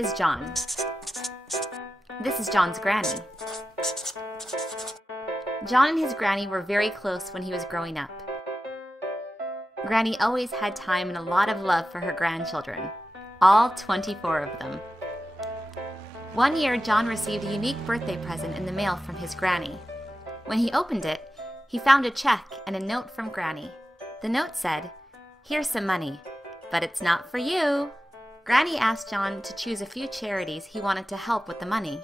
is John. This is John's granny. John and his granny were very close when he was growing up. Granny always had time and a lot of love for her grandchildren, all 24 of them. One year, John received a unique birthday present in the mail from his granny. When he opened it, he found a check and a note from Granny. The note said, "Here's some money, but it's not for you." Granny asked John to choose a few charities he wanted to help with the money.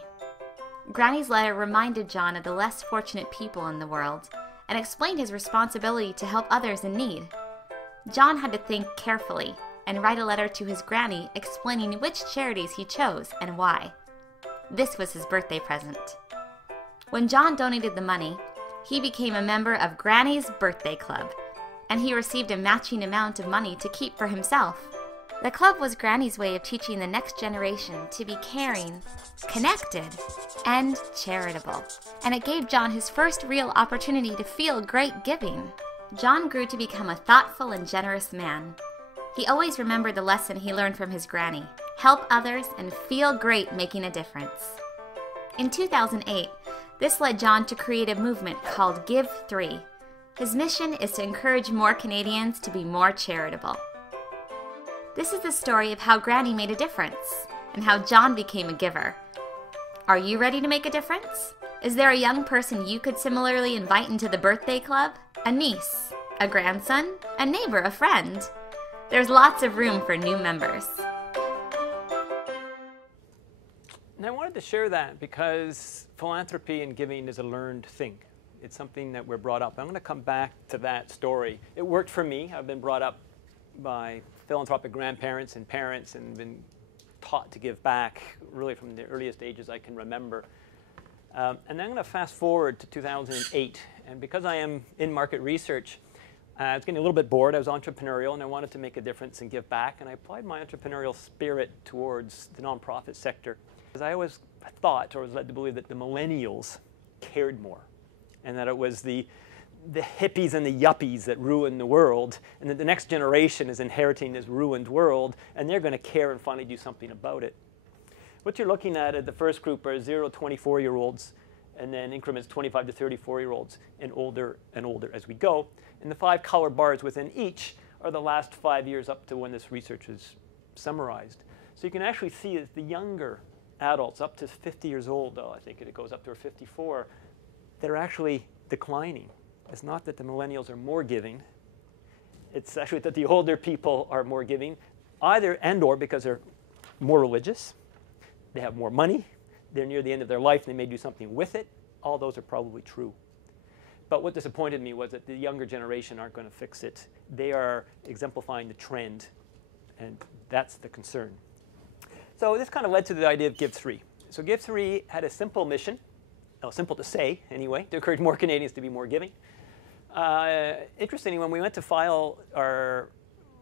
Granny's letter reminded John of the less fortunate people in the world and explained his responsibility to help others in need. John had to think carefully and write a letter to his granny explaining which charities he chose and why. This was his birthday present. When John donated the money, he became a member of Granny's Birthday Club, and he received a matching amount of money to keep for himself. The club was Granny's way of teaching the next generation to be caring, connected, and charitable. And it gave John his first real opportunity to feel great giving. John grew to become a thoughtful and generous man. He always remembered the lesson he learned from his granny: help others and feel great making a difference. In 2008, this led John to create a movement called Give 3. His mission is to encourage more Canadians to be more charitable. This is the story of how Granny made a difference and how John became a giver. Are you ready to make a difference? Is there a young person you could similarly invite into the birthday club? A niece, a grandson, a neighbor, a friend? There's lots of room for new members. And I wanted to share that because philanthropy and giving is a learned thing. It's something that we're brought up. I'm going to come back to that story. It worked for me. I've been brought up by philanthropic grandparents and parents and been taught to give back really from the earliest ages I can remember. And then I'm going to fast forward to 2008. And because I am in market research, I was getting a little bit bored. I was entrepreneurial and I wanted to make a difference and give back. And I applied my entrepreneurial spirit towards the nonprofit sector. Because I always thought, or was led to believe, that the millennials cared more. And that it was the hippies and the yuppies that ruined the world, and that the next generation is inheriting this ruined world, and they're going to care and finally do something about it. What you're looking at the first group are 0 to 24-year-olds, and then increments 25 to 34-year-olds, and older as we go. And the 5 color bars within each are the last 5 years up to when this research is summarized. So you can actually see that the younger adults up to 50 years old, I think it goes up to 54, they're actually declining. It's not that the millennials are more giving. It's actually that the older people are more giving, either and or because they're more religious, they have more money, they're near the end of their life, and they may do something with it. All those are probably true. But what disappointed me was that the younger generation aren't going to fix it. They are exemplifying the trend, and that's the concern. So this kind of led to the idea of Give 3. So Give 3 had a simple mission, simple to say anyway, to encourage more Canadians to be more giving. Interestingly, when we went to file our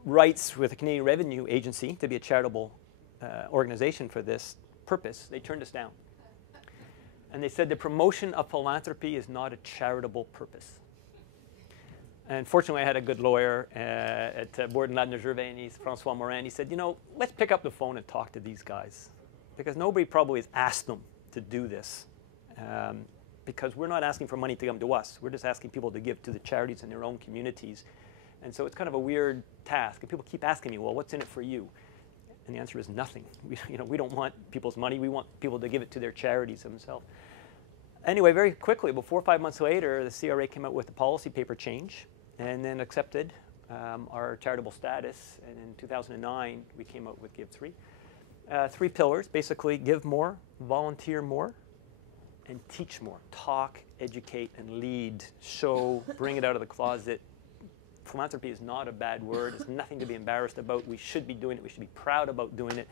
rights with the Canadian Revenue Agency to be a charitable organization for this purpose, they turned us down. And they said the promotion of philanthropy is not a charitable purpose. And fortunately, I had a good lawyer at Borden Ladner Gervais, he's Francois Morin. He said, you know, let's pick up the phone and talk to these guys. Because nobody probably has asked them to do this. Because we're not asking for money to come to us. We're just asking people to give to the charities in their own communities. And so it's kind of a weird task. And people keep asking me, well, what's in it for you? And the answer is nothing. We don't want people's money. We want people to give it to their charities themselves. Anyway, very quickly, about 4 or 5 months later, the CRA came out with a policy paper change and then accepted our charitable status. And in 2009, we came out with Give 3. 3 pillars, basically give more, volunteer more, and teach more. Talk, educate, and lead. Show, bring it out of the closet. Philanthropy is not a bad word. It's nothing to be embarrassed about. We should be doing it. We should be proud about doing it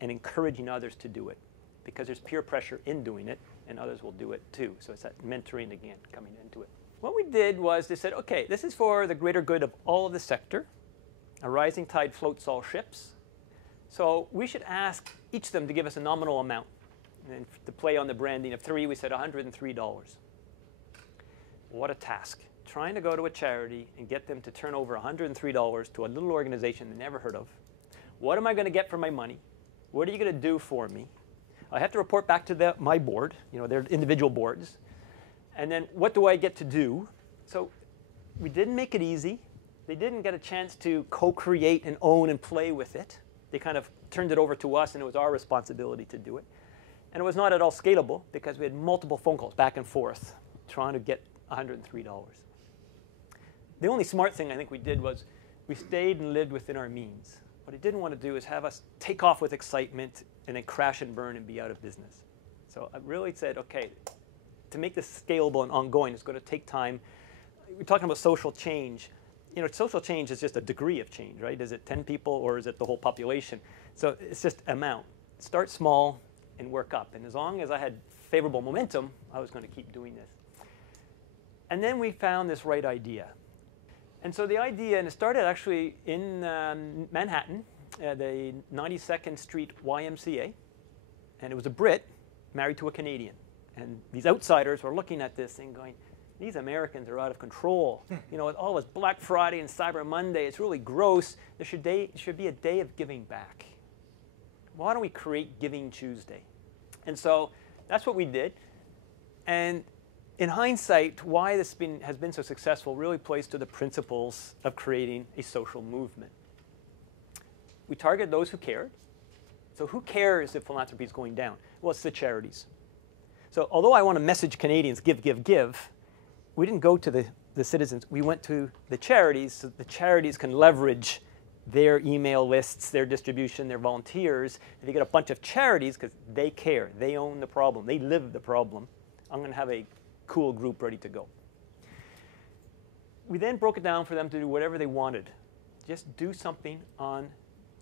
and encouraging others to do it. Because there's peer pressure in doing it, and others will do it too. So it's that mentoring again coming into it. What we did was they said, okay, this is for the greater good of all of the sector. A rising tide floats all ships. So we should ask each of them to give us a nominal amount. And to play on the branding of 3, we said $103. What a task. Trying to go to a charity and get them to turn over $103 to a little organization they never heard of. What am I going to get for my money? What are you going to do for me? I have to report back to my board, their individual boards. And then what do I get to do? So we didn't make it easy. They didn't get a chance to co-create and own and play with it. They kind of turned it over to us, and it was our responsibility to do it. And it was not at all scalable because we had multiple phone calls back and forth trying to get $103. The only smart thing I think we did was we stayed and lived within our means. What I didn't want to do is have us take off with excitement and then crash and burn and be out of business. So I really said, okay, to make this scalable and ongoing, it's going to take time. We're talking about social change. Social change is just a degree of change, right? Is it 10 people or is it the whole population? So it's just amount. Start small and work up. And as long as I had favorable momentum, I was going to keep doing this. And then we found this right idea. And so the idea, and it started actually in Manhattan, the 92nd Street YMCA. And it was a Brit married to a Canadian. And these outsiders were looking at this and going, these Americans are out of control. With all this Black Friday and Cyber Monday, it's really gross. There should be a day of giving back. Why don't we create Giving Tuesday? And so that's what we did. And in hindsight, why this has been so successful really plays to the principles of creating a social movement. We target those who cared. So who cares if philanthropy is going down? Well, it's the charities. So although I want to message Canadians, give, give, give, we didn't go to the citizens. We went to the charities so the charities can leverage their email lists, their distribution, their volunteers. If you get a bunch of charities, because they care, they own the problem, they live the problem, I'm going to have a cool group ready to go. We then broke it down for them to do whatever they wanted. Just do something on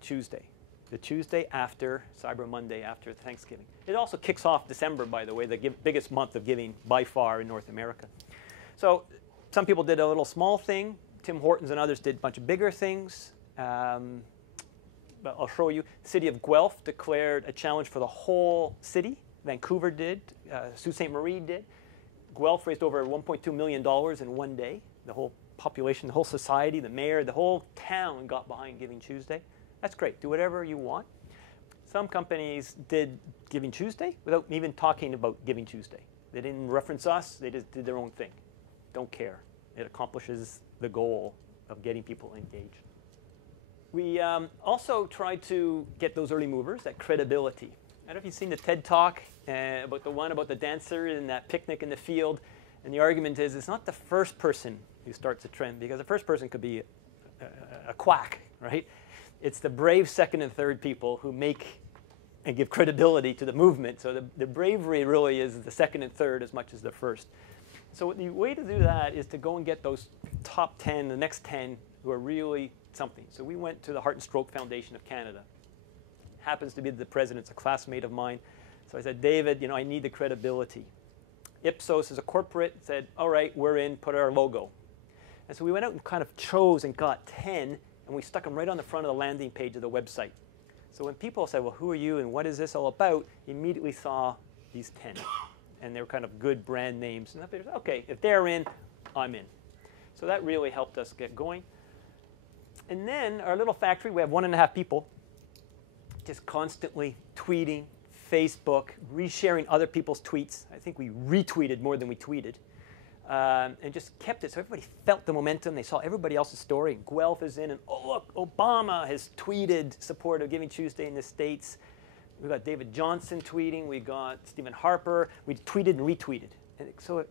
Tuesday, the Tuesday after Cyber Monday, after Thanksgiving. It also kicks off December, by the way, the biggest month of giving by far in North America. So some people did a little small thing. Tim Hortons and others did a bunch of bigger things. But I'll show you. The city of Guelph declared a challenge for the whole city. Vancouver did. Sault Ste. Marie did. Guelph raised over $1.2 million in one day. The whole population, the whole society, the mayor, the whole town got behind Giving Tuesday. That's great. Do whatever you want. Some companies did Giving Tuesday without even talking about Giving Tuesday. They didn't reference us. They just did their own thing. Don't care. It accomplishes the goal of getting people engaged. We also tried to get those early movers, that credibility. I don't know if you've seen the TED Talk about the one about the dancer and that picnic in the field. And the argument is it's not the first person who starts a trend, because the first person could be a quack, right? It's the brave second and third people who make and give credibility to the movement. So the bravery really is the second and third as much as the first. So the way to do that is to go and get those top 10, the next 10 who are really something. So we went to the Heart and Stroke Foundation of Canada. Happens to be the president's a classmate of mine. So I said, David, I need the credibility. Ipsos is a corporate, said, all right, we're in, put our logo. And so we went out and kind of chose and got 10, and we stuck them right on the front of the landing page of the website. So when people said, well, who are you and what is this all about, you immediately saw these 10. And they were kind of good brand names. And I said, okay, if they're in, I'm in. So that really helped us get going. And then our little factory, we have 1.5 people, just constantly tweeting, Facebook, resharing other people's tweets. I think we retweeted more than we tweeted. And just kept it so everybody felt the momentum. They saw everybody else's story. Guelph is in, and oh, look, Obama has tweeted support of Giving Tuesday in the States. We got David Johnson tweeting. We got Stephen Harper. We tweeted and retweeted. And so it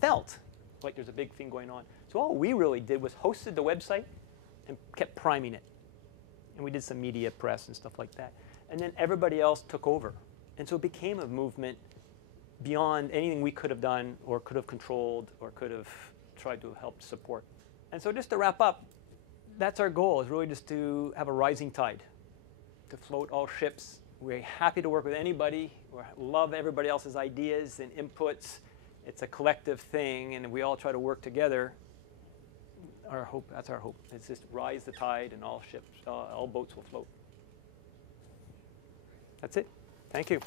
felt like there's a big thing going on. So all we really did was hosted the website and kept priming it. And we did some media press and stuff like that. And then everybody else took over. And so it became a movement beyond anything we could have done or could have controlled or could have tried to help support. And so just to wrap up, that's our goal, is really just to have a rising tide, to float all ships. We're happy to work with anybody. We love everybody else's ideas and inputs. It's a collective thing, and we all try to work together. Our hope, that's our hope. It's just rise the tide, and all ships, all boats will float. That's it. Thank you.